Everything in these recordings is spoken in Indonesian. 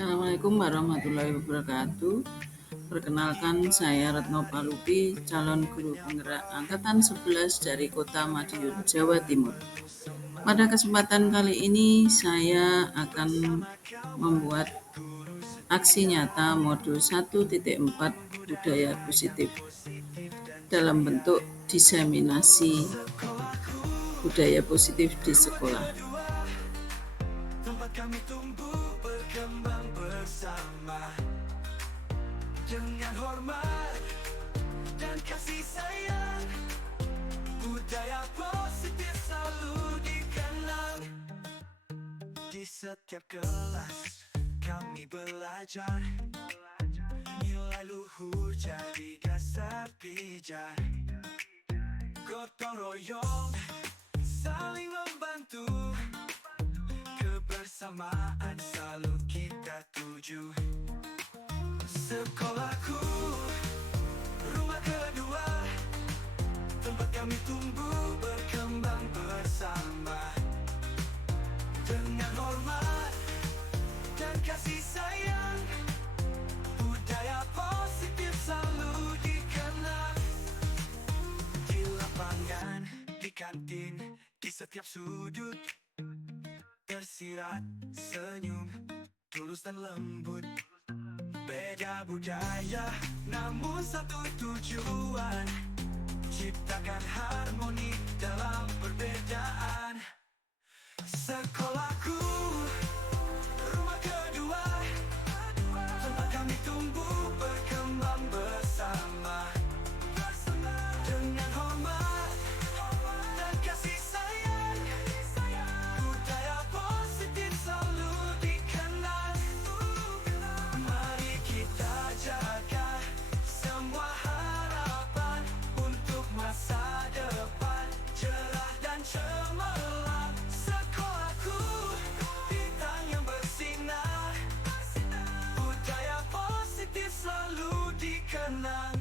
Assalamualaikum warahmatullahi wabarakatuh. Perkenalkan, saya Retno Palupi, calon guru penggerak angkatan 11 dari Kota Madiun, Jawa Timur. Pada kesempatan kali ini saya akan membuat aksi nyata mode 1.4 budaya positif dalam bentuk diseminasi budaya positif di sekolah. Tempat kami tumbuh berkembang bersama dengan hormat dan kasih sayang. Budaya positif selalu dikenal. Di setiap kelas kami belajar nilai luhur jadi dasar pijar. Gotong royong saling membantu, kebersamaan selalu kita tuju. Sekolahku, rumah kedua, tempat kami tumbuh berkembang bersama dengan hormat dan kasih sayang. Budaya positif selalu dikenal. Di lapangan, di kantin, di setiap sudut tersirat senyum tulus dan lembut. Beda budaya namun satu tujuan, ciptakan harmoni dalam perbedaan. Sekolahku, rumah kedua, tempat kami tumbuh berkembang bersama dengan hormat dan kasih sayang. Budaya positif selalu dikenal. Mari kita jaga semua harapan untuk masa depan cerah dan cemerlang. Sekolahku, bintang yang bersinar, budaya positif selalu dikenang.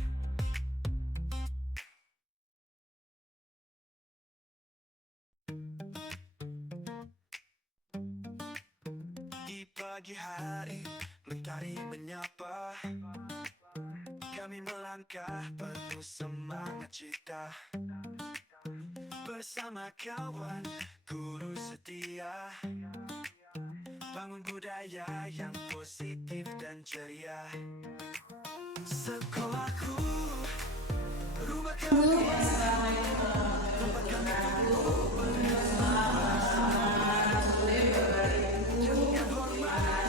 Di pagi hari, mentari menyapa, kami melangkah penuh semangat cita. Bersama kawan, guru setia, bangun budaya yang positif dan ceria. Sekolahku, rumah kedua, tempat kami tumbuh bersama dengan hormat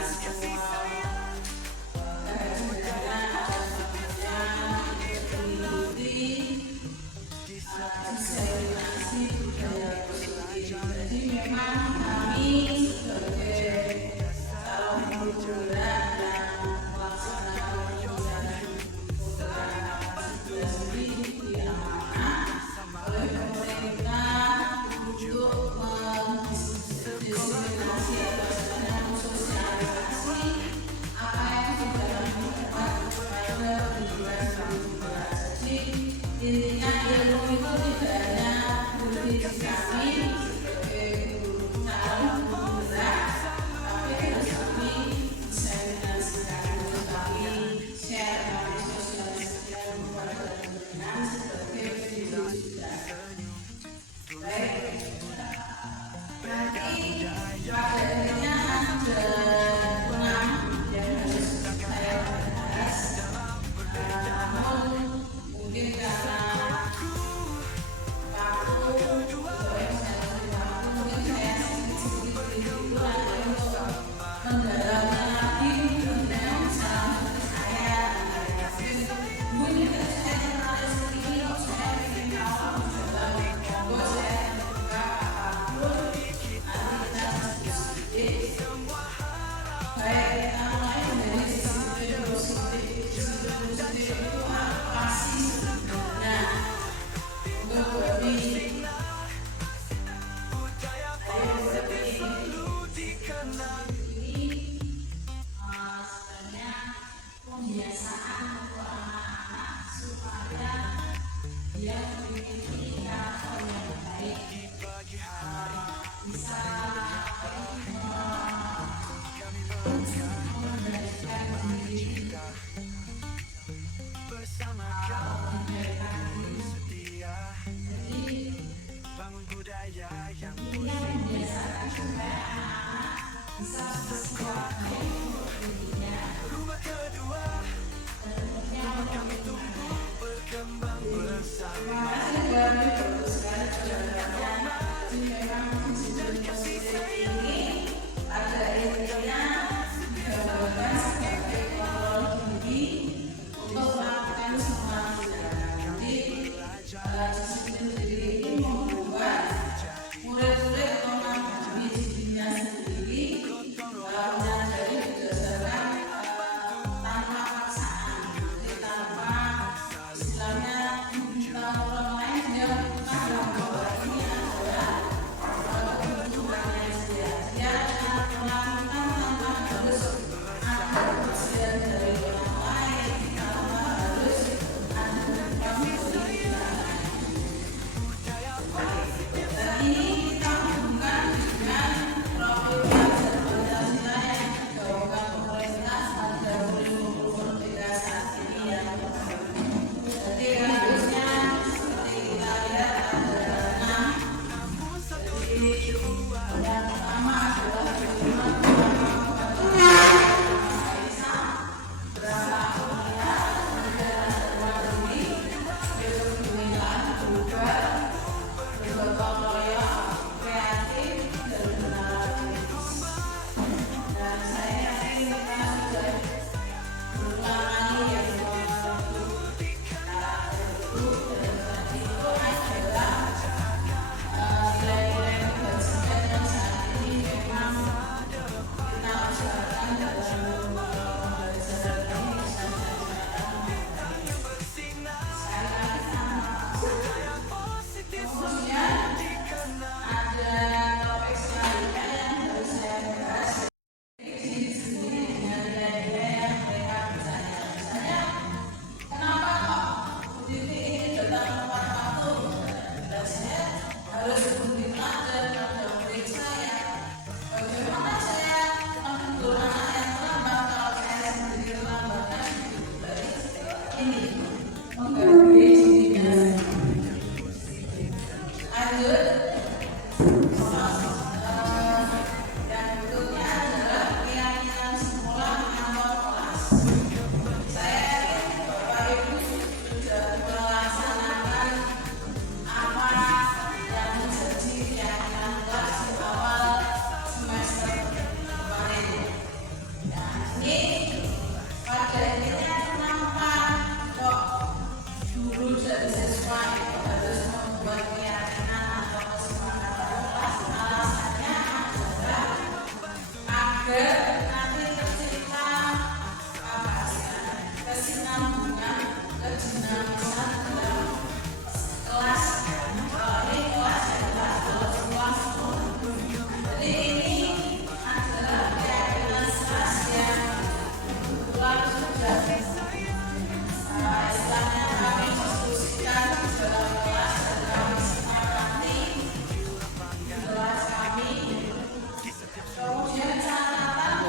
dan kasih sayang. Budaya positif selalu dikenal. Di setiap budaya positif. Jadi memang kami sebagai calon guru penggerak dan melaksanakan program sendiri di amanah mengendalikan diri, mengendalikan diri. Jadi ini yang membiasakan supaya anak-anak bisa sesuatu intinya dan tentunya terima kasih buat ibu sekali jawabannya. Jadi memang disiplin positif ini ada intinya jawaban sebagai kontrol diri untuk melakukan semua tindakan. Jadi disiplin diri ini membuat murid-murid memahami dirinya sendiri, menyadari berdasarkan tanpa paksaan, jadi tanpa istilahnya minta orang lain dia paham bahwa ini adalah kebutuhannya dia melakukan tanpa harus ada ujian dari orang lain, tanpa harus ada kami dari dan ini kita hubungkan dengan profil pelajar Pancasila yang digaungkan pemerintah pada kurikulum merdeka saat ini ya. Jadi kasusnya seperti kita lihat ada 6. Jadi yang pertama adalah bagaimana berasa mulia, kemudian ada ini, kepemimpinan, berubah, bergotong royong, kreatif, dan bernalis. Dan saya yakin kita sudah berulang kali yang menyebut karakter itu dan tadi itu adalah nilai-nilai kebajikan yang saat ini memang kita usahakan dalam pembelajaran ini bisa sekali lagi kemudian ada topik selanjutnya yang harus saya bahas diri sendiri dengan nilai-nilai yang mereka percaya. Misalnya, kenapa kok Bu Titi ini datang tepat waktu? Dan saya harus berhenti pelajar pada murid saya. Bagaimana saya menegur anak yang terlambat kalau saya sendiri terlambatnya? Ini menghargai dirinya sendiri. Lanjut, yang berikutnya adalah keyakinan semula mengantor kelas. Saya yakin Bapak Ibu sudah melaksanakan apa yang menjadi keyakinan kelas di awal semester kemarin. Nah, ini pada intinya kenapa kok guru dan siswa itu harus membuat keyakinan atau kesepakatan kelas? Alasannya adalah agar nanti tercipta kesinambungan, kedinamisan dalam kelas. Kalau ini kelas adalah dalam sebuah sekolah. Jadi ini adalah keyakinan kelas yang kebetulan sudah istilahnya kami diskusikan di dalam kelas dan kami sepakati di kelas kami. Kemudian catatan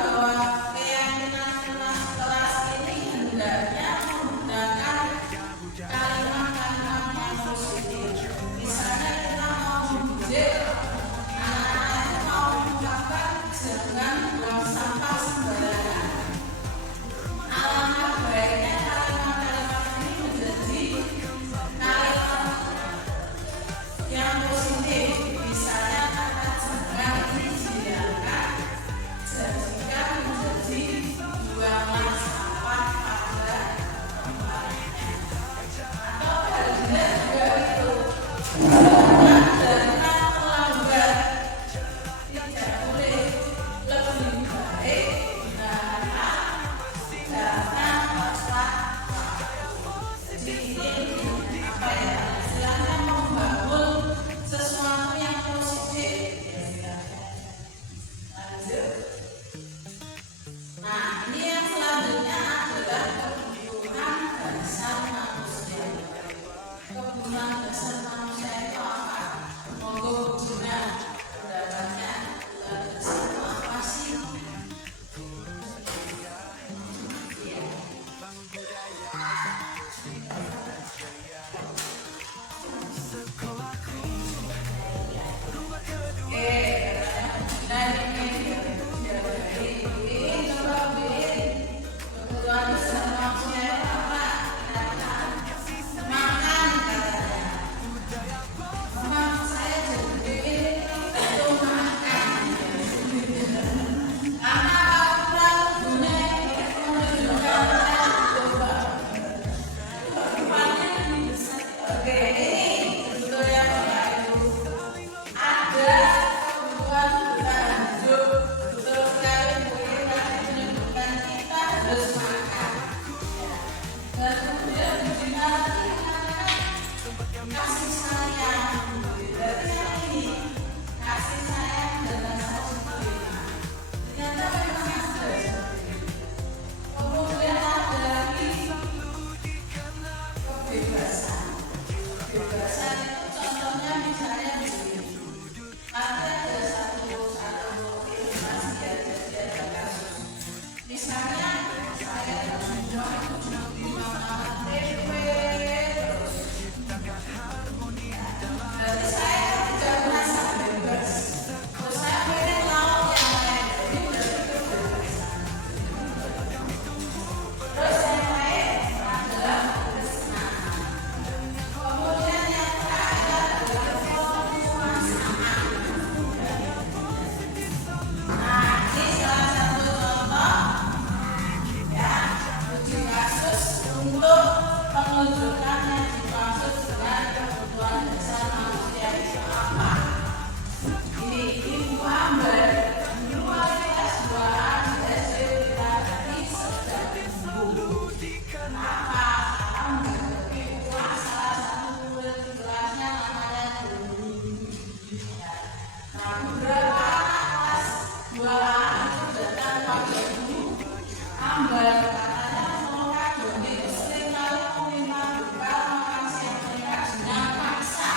Ambil katanya semua Joni seringkali meminta bekal makan siang mereka dengan paksa.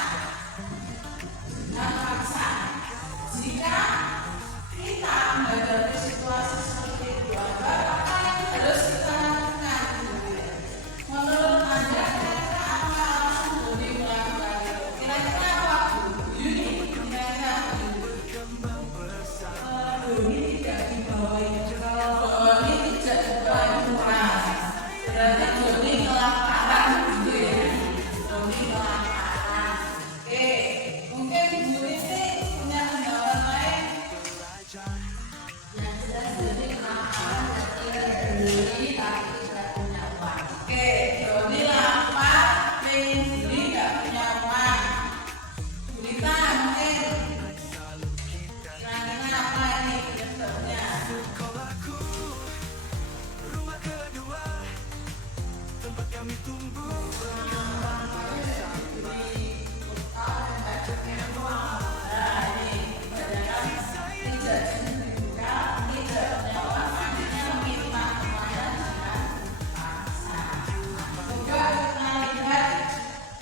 Jika kita menghadapi situasi seperti itu, apa yang harus kita lakukan? Menurut Anda, kira-kira apa alasan Joni melakukan itu? Kira-kira apa? Juni, kira-kira apa? Joni tidak dibawain kalau Joni tidak dibawain murah. Berarti Joni kelaparan gitu ya. Joni kelaparan. Oke, mungkin Bu Riti punya pendapat lain. Yang jelas Joni kelaparan berarti beli tapi tidak punya uang. Oke, Joni lapar, pengen beli nggak punya uang. Bu Rita mungkin kira-kira apa ini penyebabnya?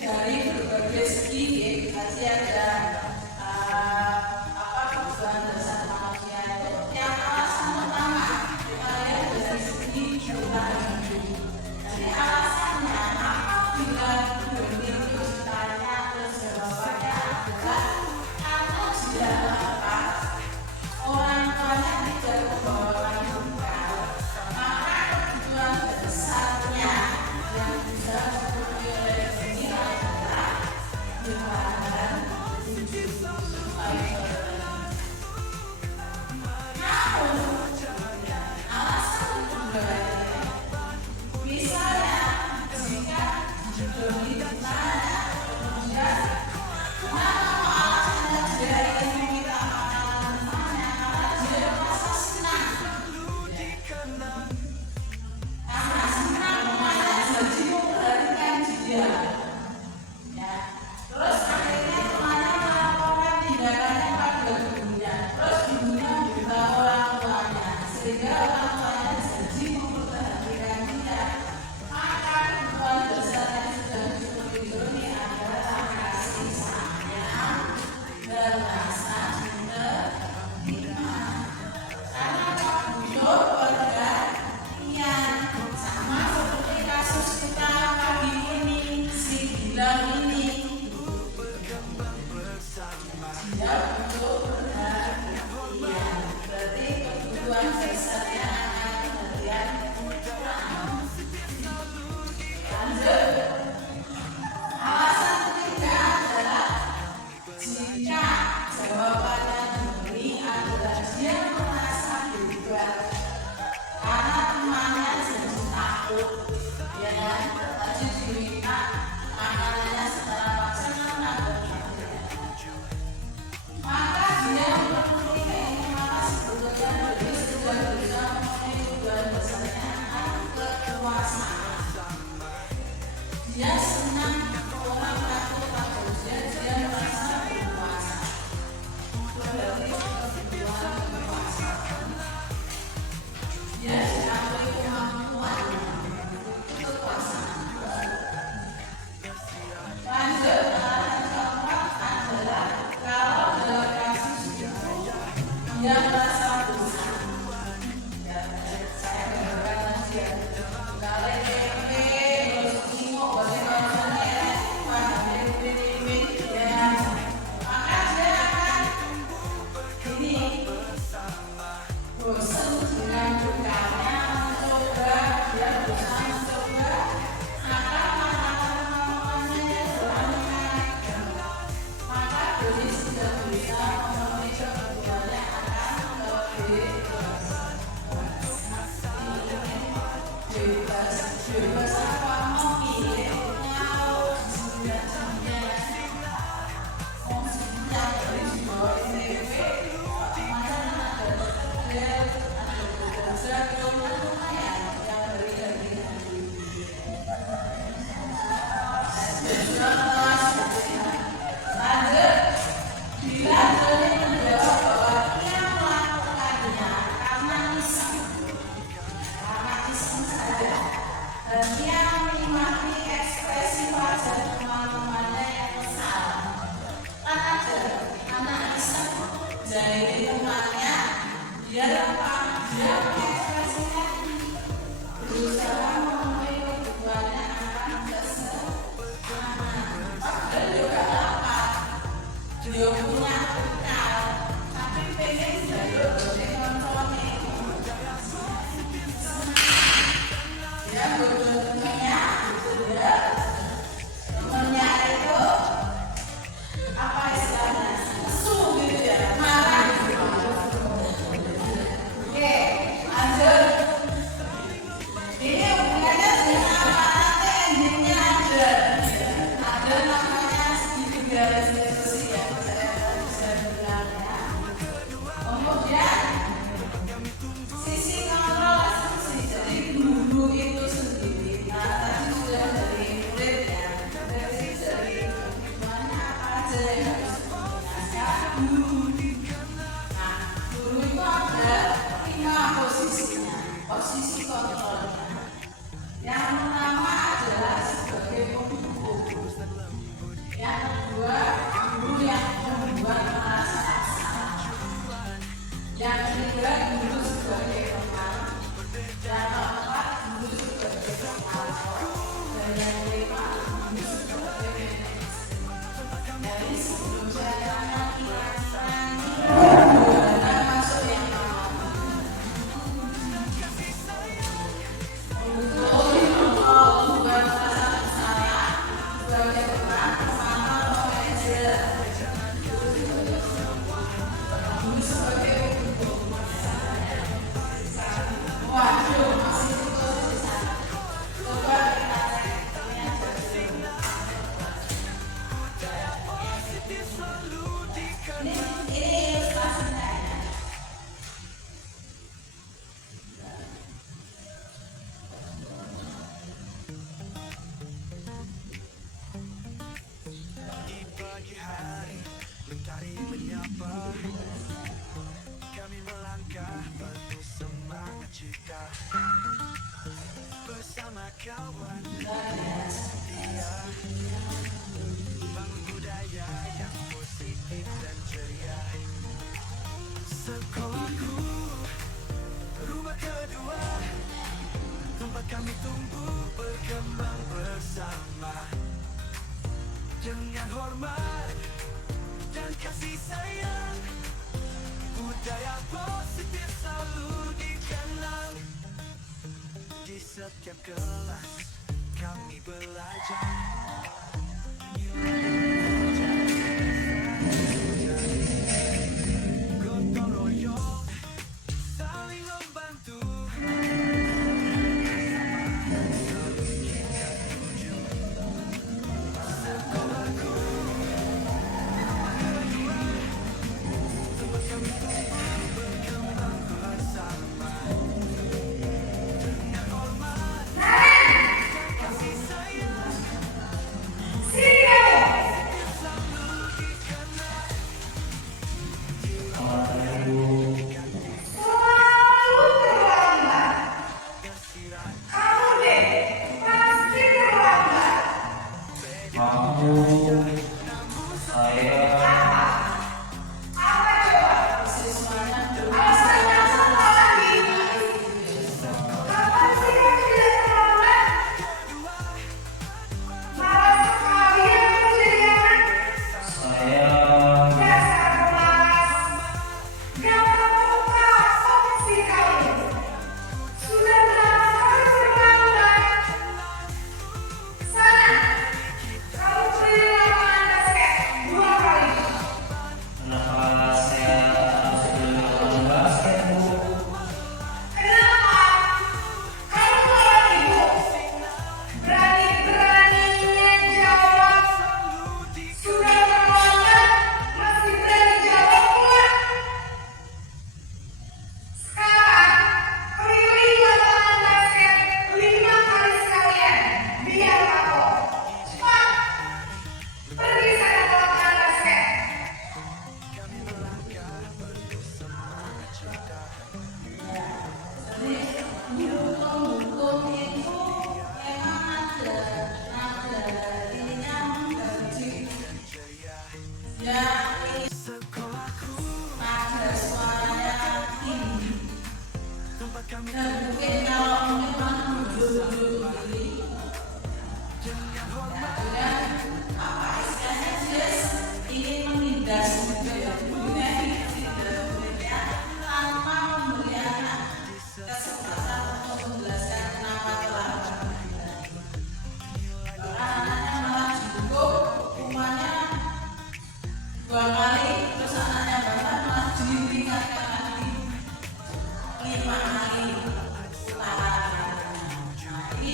Dari berbagai segi pasti ada kebutuhan dasar manusia itu. Yang alasan pertama kita lihat dari segi bertahan hidup. Jadi alasannya apabila Joni itu ditanya terus jawabannya adalah karena dia lapar, orang tuanya tidak membawakan bekal, maka kebutuhan dasarnya yang bisa dipenuhi oleh Joni adalah bertahan hidup. Alasan kedua, misalnya jika Joni ditanya kemudian kenapa alasannya dia ingin meminta makanan temannya, karena dia merasa senang. Karena senang temannya jadi memperhatikan dia. Ya. Terus akhirnya temannya melaporkan tindakannya pada ibunya. Terus ibunya memberitahu orang tuanya, sehingga orang tuanya jadi memperhatikan dia. Maka kebutuhan dasar yang sudah dipenuhi Joni adalah kasih sayang dan rasa menerima. Karena Pak butuh perhatian, sama seperti kasus kita pagi ini, si Gilang ini. Dia butuh perhatian, berarti kebutuhan dasarnya akan perhatian kurang. Lanjut, alasan ketiga adalah jika jawabannya Joni adalah dia merasa bebas karena temannya jadi takut, ya kan? Tadi diminta makanannya secara paksa karena ada temannya. Maka dia memenuhi keinginan sebetulnya Joni sudah bisa memenuhi kebutuhan dasarnya akan kekuasaan. Dia senang orang takut pada usia, dia merasa berkuasa. Berarti kebutuhan kekuasaan. Dia diakui kemampuan kekuasaan. Lanjut, alasan keempat adalah kalau dalam kasus itu dia merasa dosa. Ya, saya gambarkan tadi ya. Kalau tempe terus kimok balik alasannya pada tempe ya, maka dia akan ini bosan dengan bekalnya, mencoba, dia bosan mencoba, maka kemampuannya berangkat. Maka Joni sudah bisa memenuhi kebutuhannya akan bebas. Bebas apa mau pilih mau jamnya mau sebenarnya dari sebuah TV mana ada lumayan yang dari lanjut, bila Joni menjawab bahwa ia melakukannya karena misal posisi kontrolnya. Yang pertama adalah sebagai pemukul. Yang kedua, guru yang membuat merasa salah. Yang ketiga, guru sebagai teman. Yang keempat, guru sebagai pengatur. Dan yang kelima, guru sebagai manajer. Jadi sebelum saya tanya masuk yang Sekolahku, rumah kedua, tempat kami tumbuh berkembang bersama. Dengan hormat dan kasih sayang, budaya positif selalu dikenang. Di setiap kelas kami belajar gotong royong, saling membantu. Sekolahku, rumah kedua, tempat kami tumbuh berkembang bersama. Dengan hormat dan kasih sayang, selalu dikenang. Sekolahku, tempat kami dengan hormat ingin menindas tanpa memberikan kesempatan untuk menjelaskan kenapa telah anaknya malah cukup hukumannya 2 kali, terus anaknya bapak malah diingatkan lagi 5 kali. Ini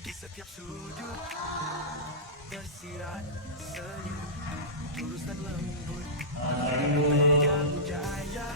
Di setiap sudut tersirat senyum tulus dan lembut yang jaya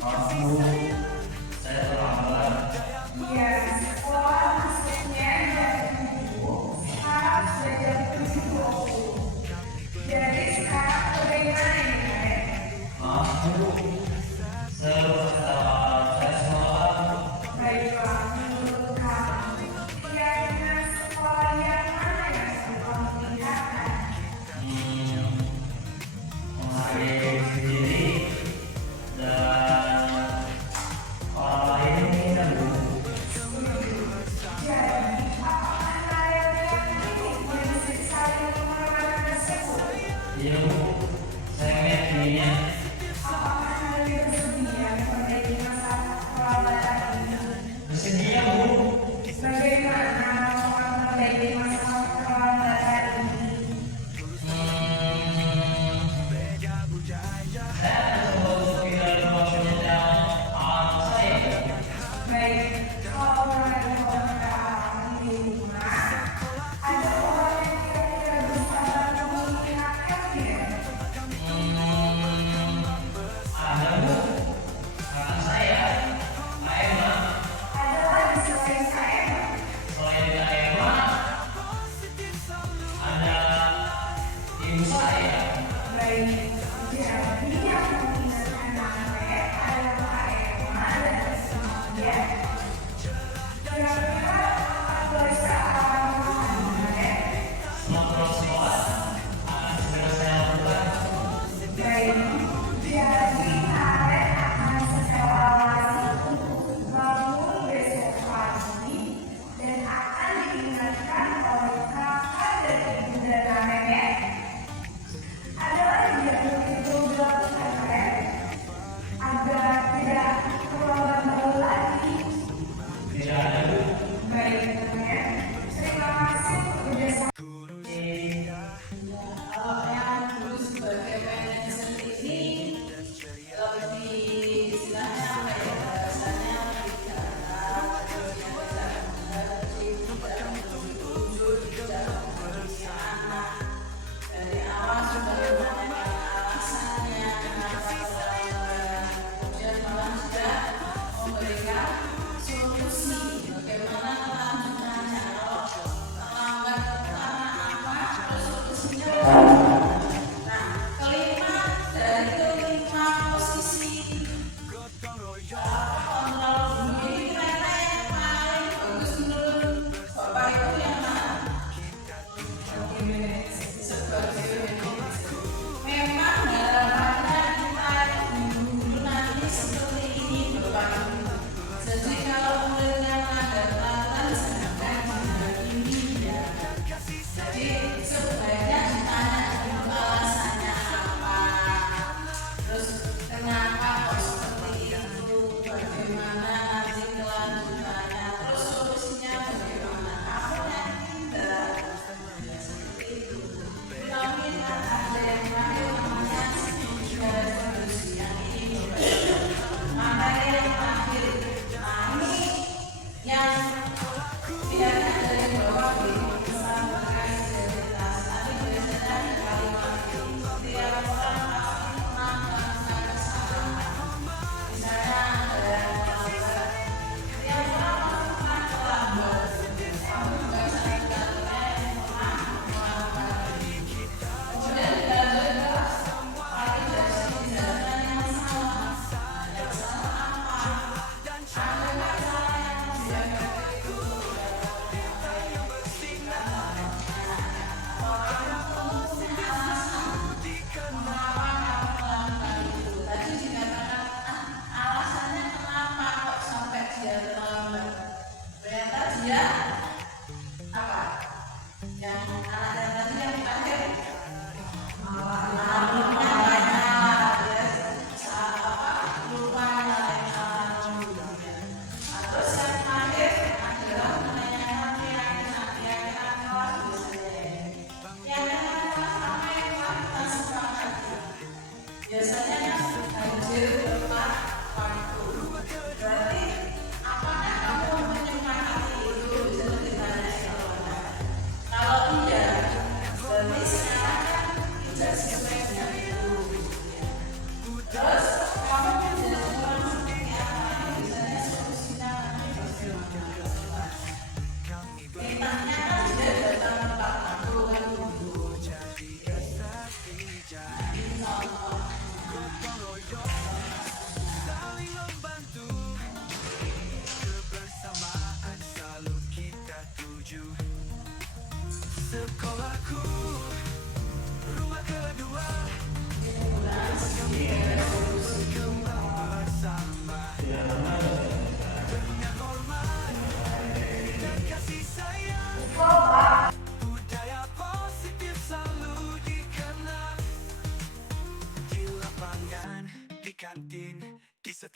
Iya, di sekolah masuknya jam 7, sekarang sudah jam 7.20. Jadi sekarang bagaimana ini? Baiklah, menurut kamu, kira-kira sekolah yang mana yang kamu tinggalkan? Jadi, apakah kalian meyakini kondisi saling pengawalan tersebut? Apakah kalian bersedia memperbaiki masalah peralatan ini? Bagaimana melakukan memperbaiki masalah peralatan ini? Baik, kalau kalian beberapa di rumah, ada orang yang kira-kira bisa bantu mengingatkannya. Ada lagi selain saya. Baik, jadi yang mengingatkan saya adalah Emma dan semuanya. Kira-kira apa bisa alamatnya? Baik, jadi kalian akan secara alami untuk bangun besok pagi dan akan diingatkan oleh kakak dan ibunda kalian. Ada lagi yang begitu dilakukan kalian agar tidak terlambat malam lagi. Baik, kalian. Terima kasih untuk kerjasama. Dari awal sudah menanyakan alasannya, kenapa saya kemudian malam sudah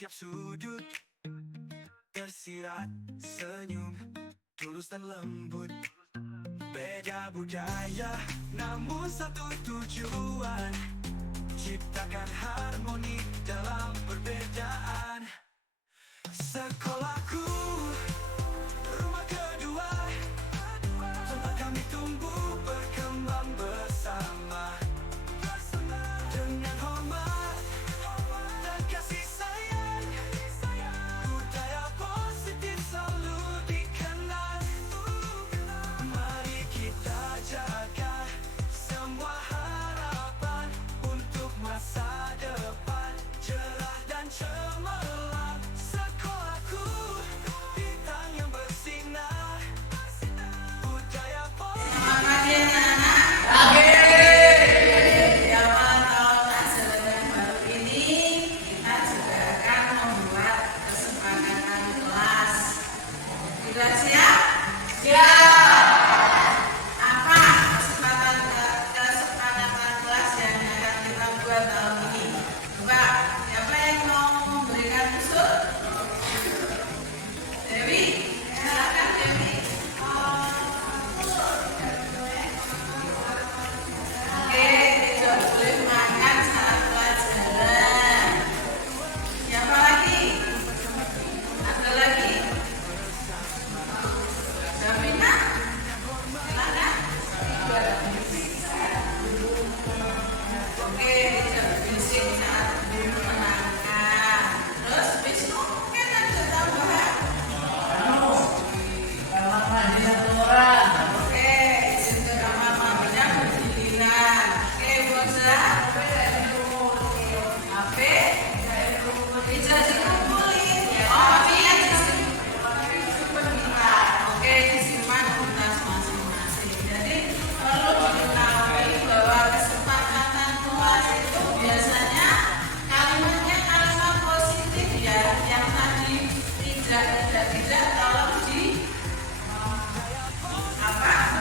setiap sudut tersirat senyum tulus dan lembut. Beda budaya, namun satu tujuan, ciptakan harmoni dalam perbedaan. Sekolahku, rumah kedua, tempat kami tumbuh berkembang bersama. Dengan hormat dan kasih sayang, budaya positif selalu dikenal. Mari kita jaga semua harapan untuk masa depan cerah dan cemerlang. Sekolahku, bintang yang bersinar, budaya positif. Selamat pagi anak-anak. Di awal tahun ajaran yang baru ini, kita juga akan membuat kesepakatan kelas. Sudah siap? Apa kesepakatan kelas yang akan kita buat tahun ini? Coba, siapa yang mau memberikan usul? Dewi, silakan Dewi. Oke, tidak boleh makan saat pelajaran. Siapa lagi? Ada lagi? Davina? Silakan. Oke, tidak berisik saat guru menangkap. Terus Wisnu mungkin ada tambahan? Oke, izin ke kamar mandinya berdirian. Oke, Boza. HP. Bisa dikumpulin. Oh, iya disimpan. Oke, disimpan di tas masing-masing. Jadi perlu diketahui bahwa kesepakatan kelas itu biasanya kalimatnya kalimat positif ya. Yang tadi tidak tolong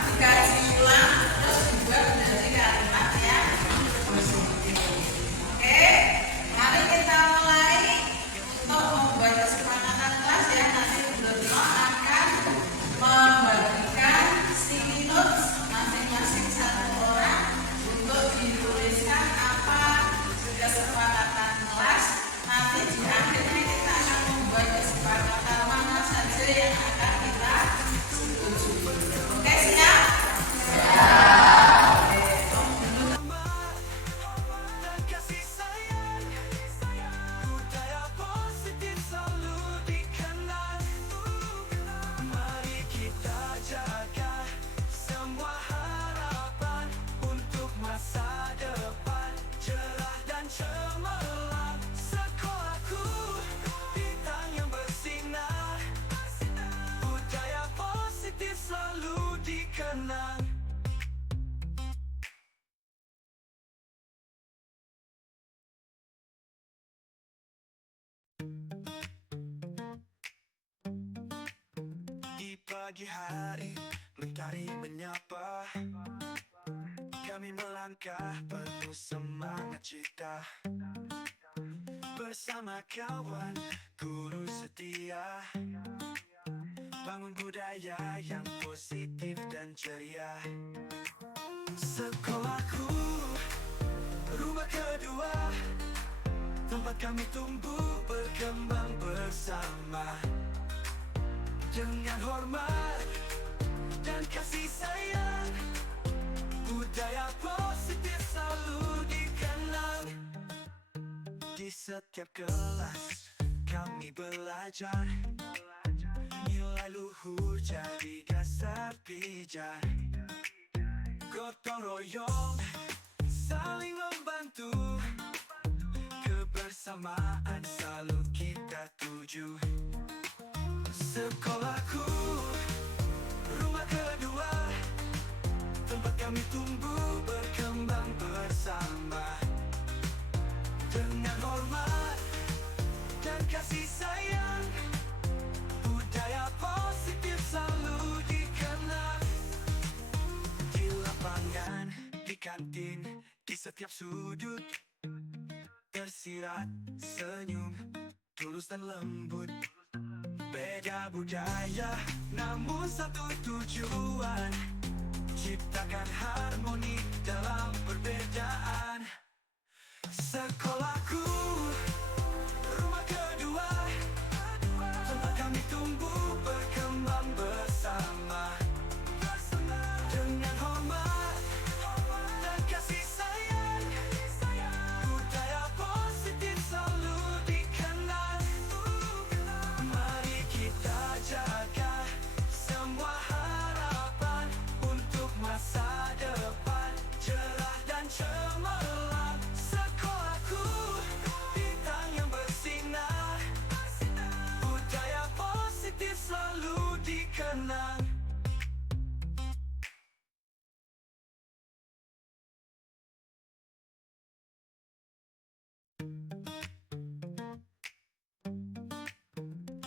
dikaji ulang terus dibuat menjadi kalimat yang positif. Oke, mari kita mulai untuk membuat kesepakatan kelas ya. Nanti Bu Retno akan membagikan sticky notes masing-masing satu orang untuk dituliskan apa kesepakatan kelas. Nanti di akhirnya kita akan membuat kesepakatan mana saja yang akan kita setujui. Oke, siap? Dan kasih sayang, budaya positif selalu dikenal. Mari kita jaga semua harapan untuk masa depan cerah dan cemerlang. Sekolahku, bintang yang bersinar, budaya positif selalu dikenal. Di pagi hari, mentari menyapa, kami melangkah penuh semangat cita. Bersama kawan, guru setia, bangun budaya yang positif dan ceria. Sekolahku, rumah kedua, tempat kami tumbuh berkembang bersama. Dengan hormat dan kasih sayang, budaya positif selalu dikenal. Di setiap kelas kami belajar, nilai luhur jadi dasar pijar. Gotong royong, saling membantu, kebersamaan selalu kita tuju. Sekolahku, rumah kedua, tempat kami tumbuh berkembang bersama. Dengan hormat dan kasih sayang, budaya positif selalu dikenal. Di lapangan, di kantin, di setiap sudut tersirat senyum tulus dan lembut. Beda budaya, namun satu tujuan, ciptakan harmoni dalam perbedaan. Sekolahku, rumah kedua, tempat kami tumbuh berkembang bersama. Dengan hormat dan kasih sayang, budaya positif selalu dikenal. Mari kita jaga semua harapan untuk masa depan cerah dan cemerlang. Sekolahku, bintang yang bersinar, budaya positif selalu dikenang.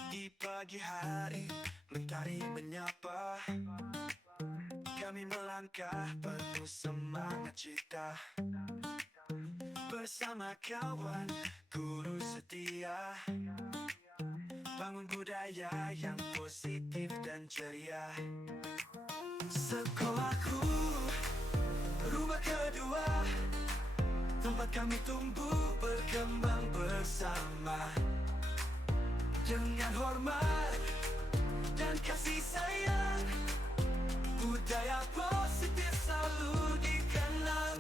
Di pagi hari, mentari menyapa, kami melangkah penuh semangat cita. Bersama kawan, guru setia, bangun budaya yang positif dan ceria. Sekolahku, rumah kedua, tempat kami tumbuh berkembang bersama. Dengan hormat dan kasih sayang, budaya positif selalu dikenang.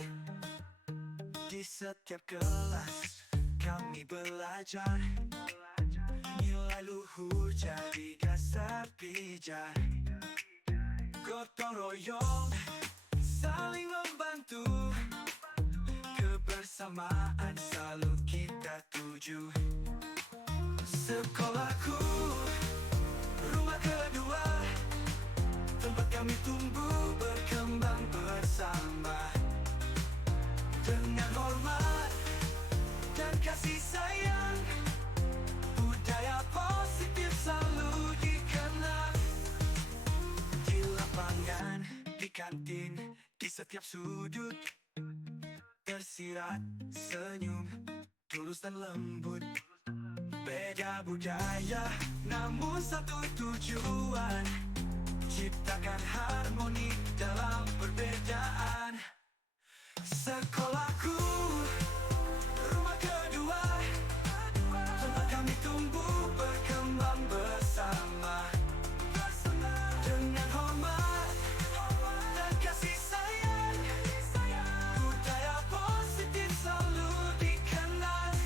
Di setiap kelas kami belajar, nilai luhur jadi dasar pijar. Gotong royong, saling membantu, kebersamaan selalu kita tuju. Sekolahku, rumah kedua, tempat kami tumbuh berkembang bersama. Dengan hormat dan kasih sayang, budaya positif selalu dikenang. Di lapangan, di kantin, di setiap sudut, tersirat senyum, tulus dan lembut. Beda budaya, namun satu tujuan, ciptakan harmoni dalam perbedaan. Sekolahku, rumah kedua, tempat kami tumbuh berkembang bersama. Dengan hormat dan kasih sayang, budaya positif selalu dikenang.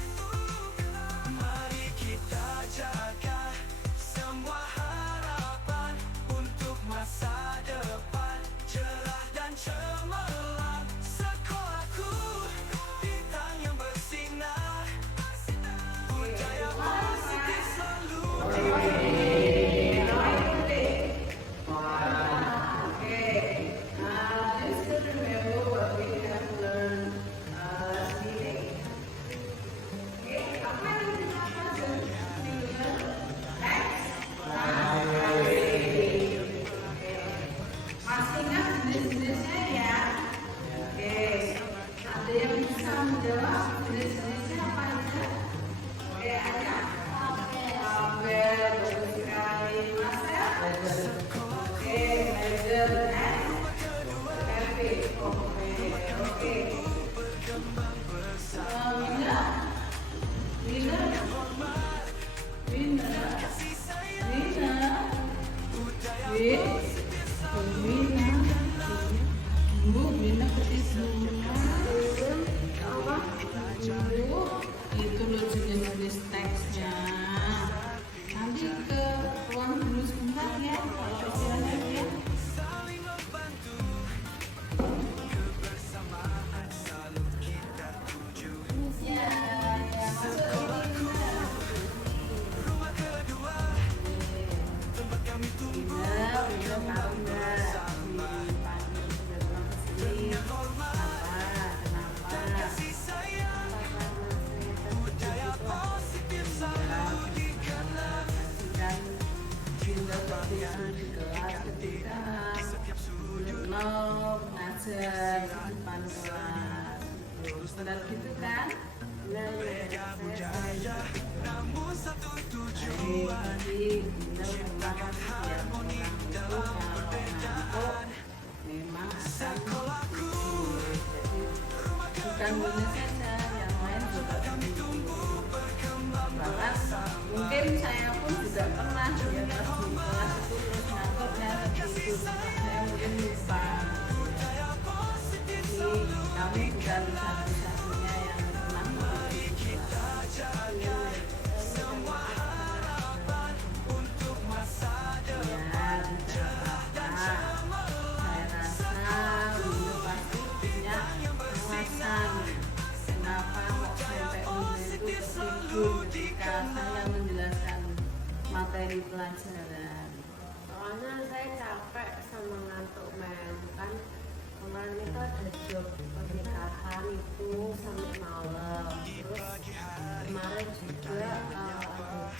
Mari kita jaga semua harapan untuk masa depan cerah dan cemerlang. Sekolahku, bintang yang bersinar, budaya positif selalu Just to remember what we have learned last meeting. Okay, apa yang kita maksud? Masih ingat jenis-jenisnya ya? Oke, ada yang bisa menjawab jenis-jenisnya apa aja? Oke, ada? Apel, bagus sekali. Mas ya? Oke, Medan, Happy, oke. Wina, Wina, Wina, Wina, Bu, Wina ketiduran. Apa? Bu, itu lo juga nulis teksnya. Nanti ke ruang dulu sebentar ya, kalau istirahat ya. saling membantu, kebersamaan selalu kita tuju. Ya, masuk Rumah kedua, tempat kami tumbuh berkembang bersama. Dengan hormat dan kasih sayang, budaya positif selalu dikenang. Di lapangan, di kantin, di setiap sudut, ngajar di depan kelas. Benar gitu kan? benar saya jadi Bunda memang setiap orang itu kalau ngantuk memang akan tidur. Jadi bukan Bunda saja, yang lain juga begitu. Bahkan mungkin saya pun juga pernah ya pas di kelas itu terus ngantuk saya tidur, saya mungkin lupa. Jadi kami bukan satu-satunya yang pernah begitu. Ketika saya menjelaskan materi pelajaran, Soalnya saya capek sama ngantuk men, kan kemarin itu ada job pernikahan itu sampai malam. Terus kemarin juga ada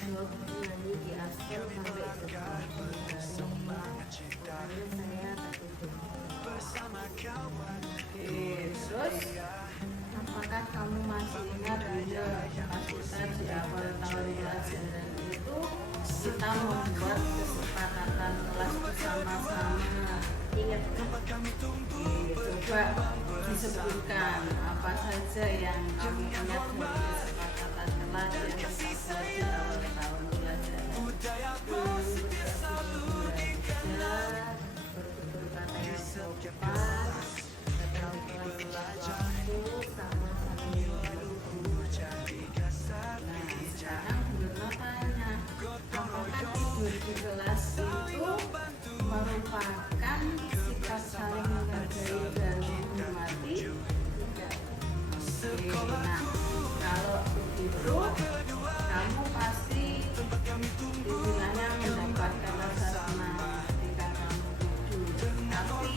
job nyanyi di Aspen sampai jam 12 makanya saya tertidur. terus apakah kamu masih ingat Bunda pas kita di awal tahun pelajaran itu kita membuat kesepakatan kelas bersama-sama? Ingat Coba disebutkan apa saja yang kamu ingat dari kesepakatan kelas yang kita buat di awal tahun pelajaran. bertutur kata yang sopan, keterampilan waktu, sama saling mendukung. Nah, sekarang Bunda tanya, apakah tidur di kelas itu merupakan sikap saling menghargai dan menghormati? Tidak. Oke, nah kalau begitu kamu pasti istilahnya mendapatkan rasa senang ketika kamu tidur. Tapi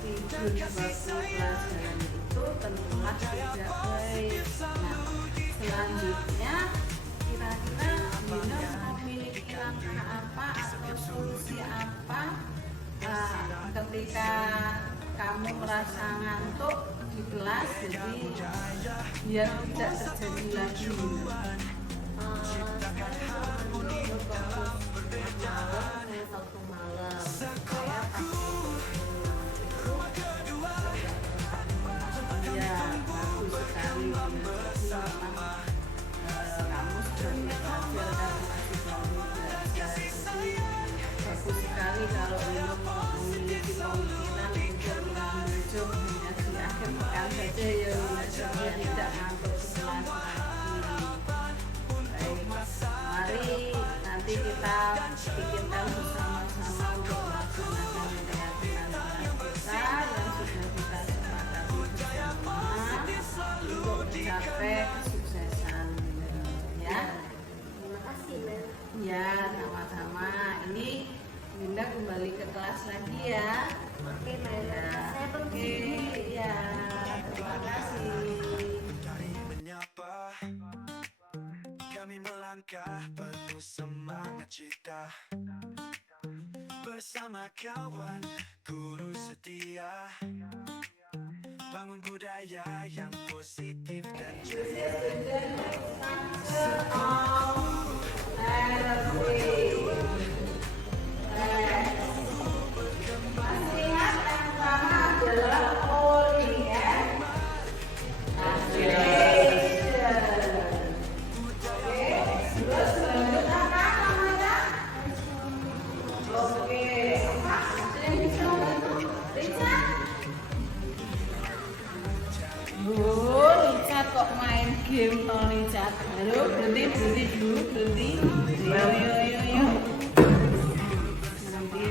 tidur di waktu pelajaran itu tentulah tidak baik. Nah, selanjutnya kira-kira Bunda memiliki langkah apa atau solusi apa ketika kamu merasa ngantuk di kelas, jadi biar tidak terjadi lagi. Waktu malam saya Ya, bagus sekali. Memang kamu sudah belajar dan masih baru belajar. Jadi bagus sekali kalau belum memiliki pemikiran untuk mengambil job hanya di akhir pekan saja ya, belajarnya tidak ngantuk di kelas lagi. Baik, mari nanti kita pikirkan bersama-sama untuk melaksanakan keyakinan kita yang sudah kita sepakati bersama untuk mencapai kesuksesan, ya. terima kasih men. Ya, sama-sama. Ini Bunda kembali ke kelas lagi ya. Oke men, Ya, saya oke, permisi. ya. Terima kasih. Kami menyapa, kami melangkah penuh semangat cita. Bersama kawan, guru setia, bangun budaya yang positif dan Richard kok main game toh Richard? Ayo berhenti dulu, berhenti. Yo. Nanti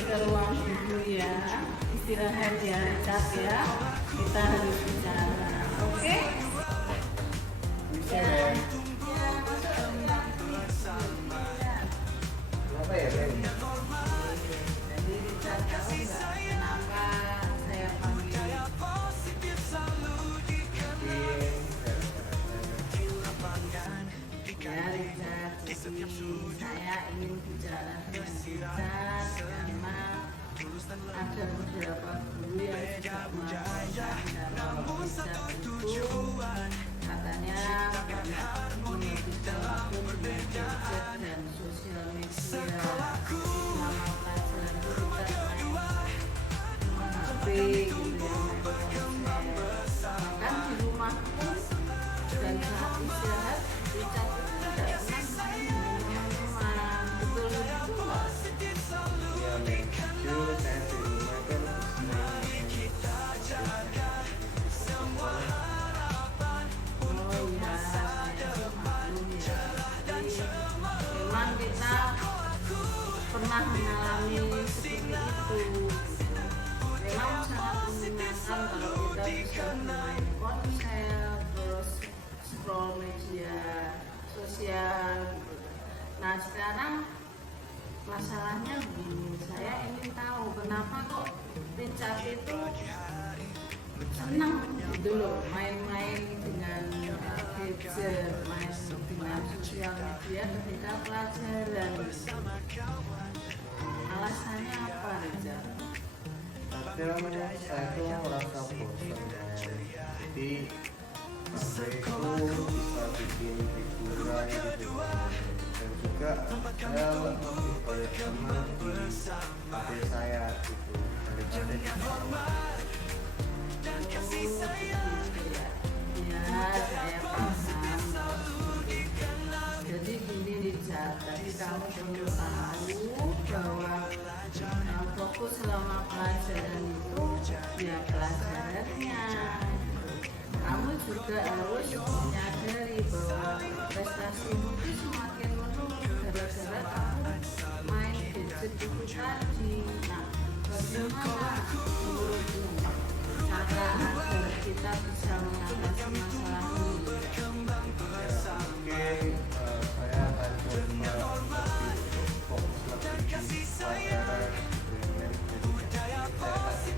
ke ruang guru ya, istirahat ya Richard ya. Kita harus bicara, oke? Ya. Jadi Richard tahu nggak kenapa saya panggil? Ya Richard, jadi saya ingin bicara dengan Richard karena ada beberapa guru yang sudah melakukan dalam Richard itu katanya banyak menghabiskan waktu dengan gadget dan sosial media selama pelajaran itu kita main HP gitu ya, main ponsel. Bahkan di rumah pun dan saat istirahat Richard itu tidak pernah main dengan teman-teman. Betul itu nggak? Ya, jujur saya di rumah kan Oh ya, saya sih maklum ya. Jadi memang kita pernah mengalami seperti itu. Memang sangat menyenangkan kalau kita bisa bermain ponsel, terus scroll media sosial. Nah sekarang masalahnya begini, saya ingin tahu kenapa kok Richard itu senang gitu loh main-main dengan gadget, main dengan sosial media ketika pelajaran. Alasannya apa Richard? kadang saya tuh merasa bosan, jadi HP itu bisa bikin hiburan gitu, dan juga saya lebih banyak teman di HP saya gitu daripada di rumah. Ya, saya paham. Jadi gini Richard, tadi kamu perlu tahu bahwa fokus selama pelajaran itu ya pelajarannya. Kamu juga harus menyadari bahwa prestasimu itu semakin menurun gara-gara kamu main gadget itu tadi. Nah, bagaimana menurutmu cara agar kita bisa mengatasi masalah ini? Mungkin saya akan coba lebih fokus lebih di pelajaran gitu ya. Jadi saya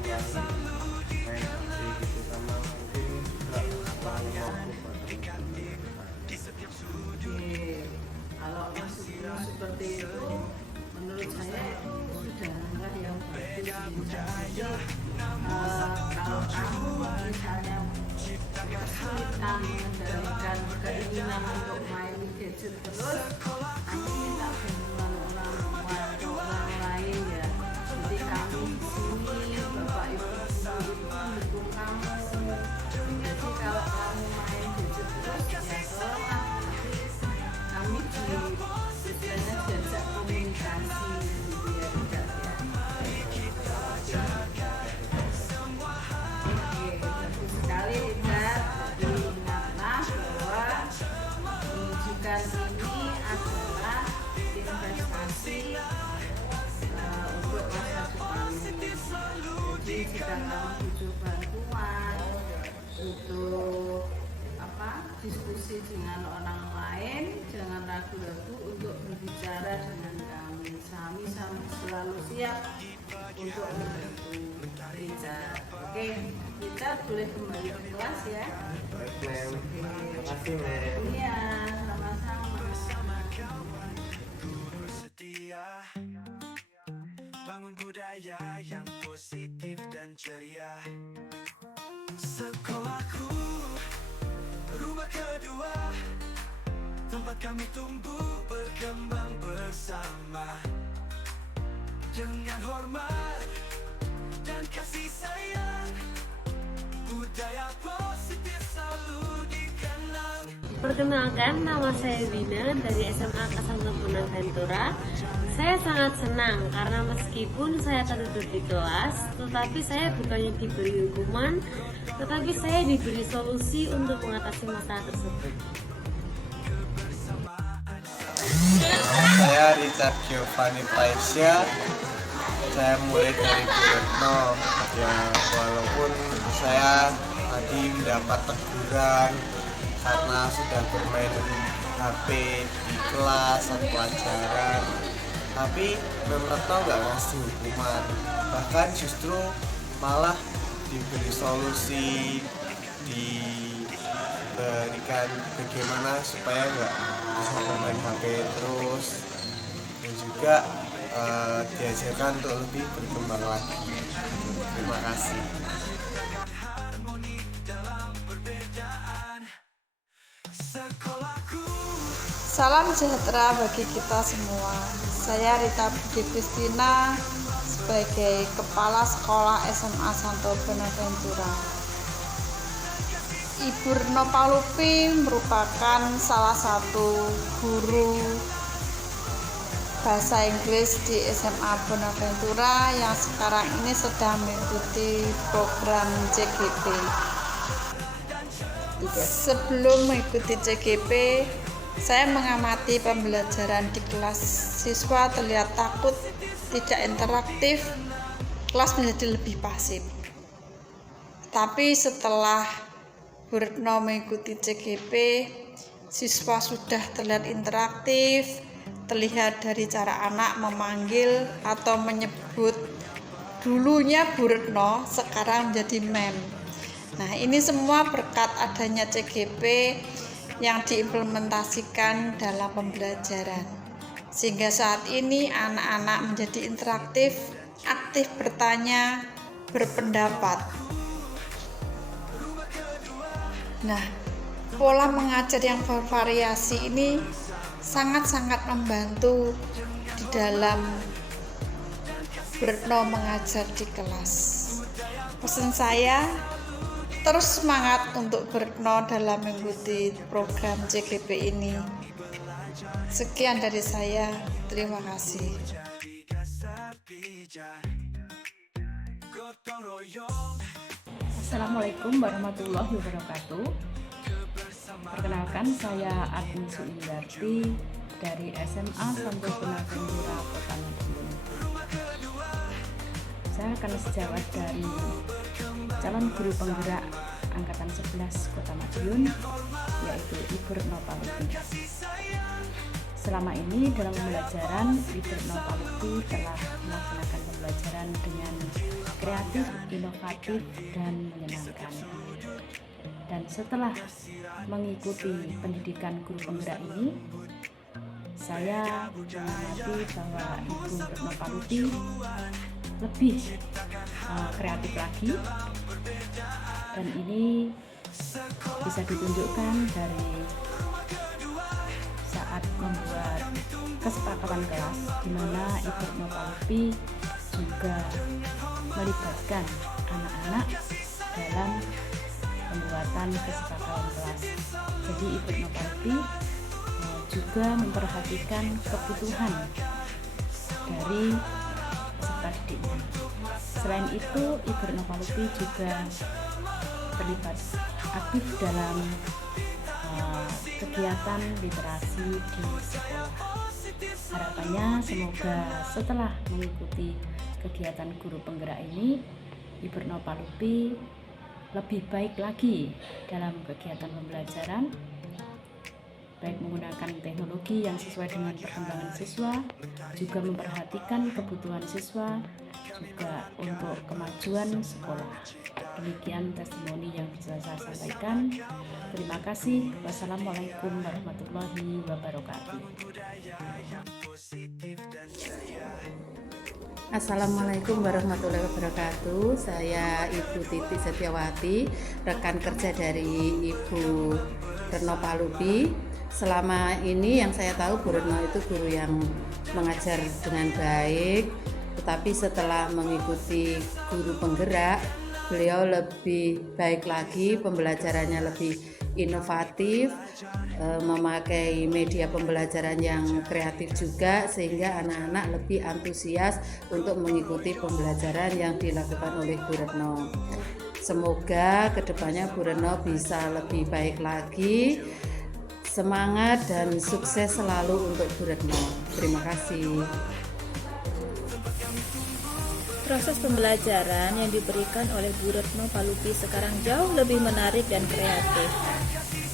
kasih ulangi main HP gitu, sama mungkin juga ulangi waktu pada Oke, kalau maksudmu seperti itu, menurut saya itu sudah langkah yang bagus. Jadi kalau kamu misalnya kesulitan mengendalikan keinginan untuk main gadget terus, kamu minta bantuan orang tua atau orang lain ya. Jadi kamu di sini, bapak ibu guru itu mendukung kamu. Jadi kalau kamu main gadget terus, ya tolonglah kami istilahnya diajak komunikasi gitu ya, tidak ya. Oke, bagus sekali Richard. Jadi ingatlah bahwa pendidikan ini adalah investasi untuk masa depanmu. Jadi jika kamu butuh bantuan, butuh diskusi dengan orang lain, jangan ragu-ragu untuk berbicara dengan kami. Kami selalu siap untuk membantu Richard. Oke, Richard boleh kembali ke kelas ya. Baik, Mem. Terima kasih, Mem. Iya, sama-sama. Guru setia, bangun budaya yang positif dan ceria. Sekolahku, rumah kedua, tempat kami tumbuh berkembang bersama. Dengan hormat dan kasih sayang, budaya positif selalu dikenang. Perkenalkan, nama saya Wina dari SMA Kasampunan Ventura. Saya sangat senang karena meskipun saya tertidur di kelas, tetapi saya bukannya diberi hukuman, tetapi saya diberi solusi untuk mengatasi masalah tersebut. Saya Richard Giovanni Paisya. Saya mulai dari Bu Retno. Ya, walaupun saya tadi mendapat teguran karena sudah bermain HP di kelas atau pelajaran, tapi Mem Retno nggak ngasih hukuman, bahkan justru malah diberi solusi, diberikan bagaimana supaya nggak bisa bermain HP terus, dan juga diajarkan untuk lebih berkembang lagi. Terima kasih. Salam sejahtera bagi kita semua. Saya Rita Budi Kristina sebagai Kepala Sekolah SMA Santo Bonaventura. Ibu Retno Palupi merupakan salah satu guru bahasa Inggris di SMA Bonaventura yang sekarang ini sedang mengikuti program CGP. Sebelum mengikuti CGP, saya mengamati pembelajaran di kelas. Siswa terlihat takut, tidak interaktif, kelas menjadi lebih pasif. Tapi setelah Bu Retno mengikuti CGP, siswa sudah terlihat interaktif, terlihat dari cara anak memanggil atau menyebut. Dulunya Bu Retno, sekarang menjadi mem. Nah, ini semua berkat adanya CGP yang diimplementasikan dalam pembelajaran. Sehingga saat ini anak-anak menjadi interaktif, aktif bertanya, berpendapat. Nah, pola mengajar yang bervariasi ini sangat-sangat membantu di dalam Bu Retno mengajar di kelas. Pesan saya, terus semangat untuk Bu Retno dalam mengikuti program CGP ini. Sekian dari saya, terima kasih. Assalamualaikum warahmatullahi wabarakatuh. Perkenalkan, saya Adni Suindarti dari SMA Santo Bonaventura Kota Madiun. Saya akan sejawat dari calon guru penggerak angkatan 11 Kota Madiun, yaitu Ibu Retno Palupi. Selama ini dalam pembelajaran, Ibu Retno Palupi telah melaksanakan pembelajaran dengan kreatif, inovatif, dan menyenangkan. Dan setelah mengikuti pendidikan guru penggerak ini, saya mengamati bahwa Ibu Retno Palupi lebih kreatif lagi, dan ini bisa ditunjukkan dari saat membuat kesepakatan kelas, di mana Ibu Retno Palupi juga melibatkan anak-anak dalam pembuatan kesepakatan kelas. Jadi Ibu Retno Palupi juga memperhatikan kebutuhan dari peserta didiknya. Selain itu, Ibu Retno Palupi juga terlibat aktif dalam kegiatan literasi di sekolah. Harapannya semoga setelah mengikuti kegiatan guru penggerak ini, Ibu Retno Palupi lebih baik lagi dalam kegiatan pembelajaran, baik menggunakan teknologi yang sesuai dengan perkembangan siswa, juga memperhatikan kebutuhan siswa, juga untuk kemajuan sekolah. Demikian testimoni yang bisa saya sampaikan. Terima kasih. Wassalamualaikum warahmatullahi wabarakatuh. Assalamualaikum warahmatullahi wabarakatuh. Saya Ibu Titi Setiawati, rekan kerja dari Ibu Retno Palupi. Selama ini yang saya tahu, Bu Retno itu guru yang mengajar dengan baik, tetapi setelah mengikuti guru penggerak, beliau lebih baik lagi, pembelajarannya lebih inovatif, memakai media pembelajaran yang kreatif juga, sehingga anak-anak lebih antusias untuk mengikuti pembelajaran yang dilakukan oleh Bu Retno. Semoga kedepannya Bu Retno bisa lebih baik lagi. Semangat dan sukses selalu untuk Bu Retno. Terima kasih. Proses pembelajaran yang diberikan oleh Bu Retno Palupi sekarang jauh lebih menarik dan kreatif,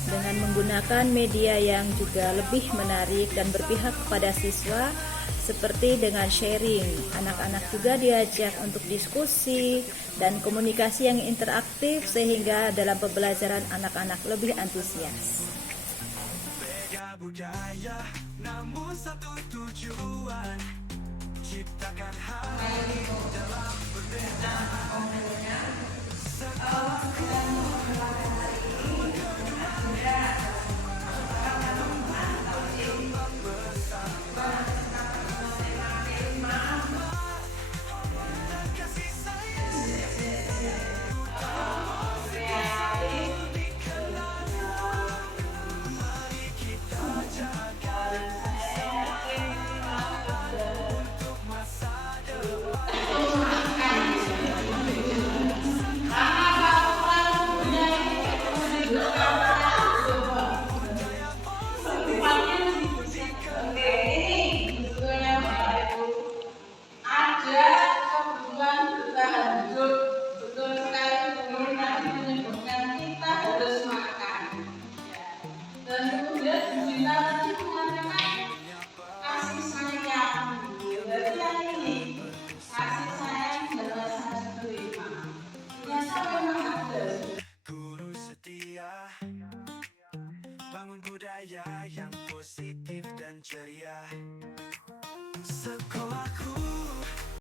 dengan menggunakan media yang juga lebih menarik dan berpihak kepada siswa, seperti dengan sharing. Anak-anak juga diajak untuk diskusi dan komunikasi yang interaktif, sehingga dalam pembelajaran anak-anak lebih antusias. Budaya, namun satu tujuan, ciptakan hal dalam perbedaan.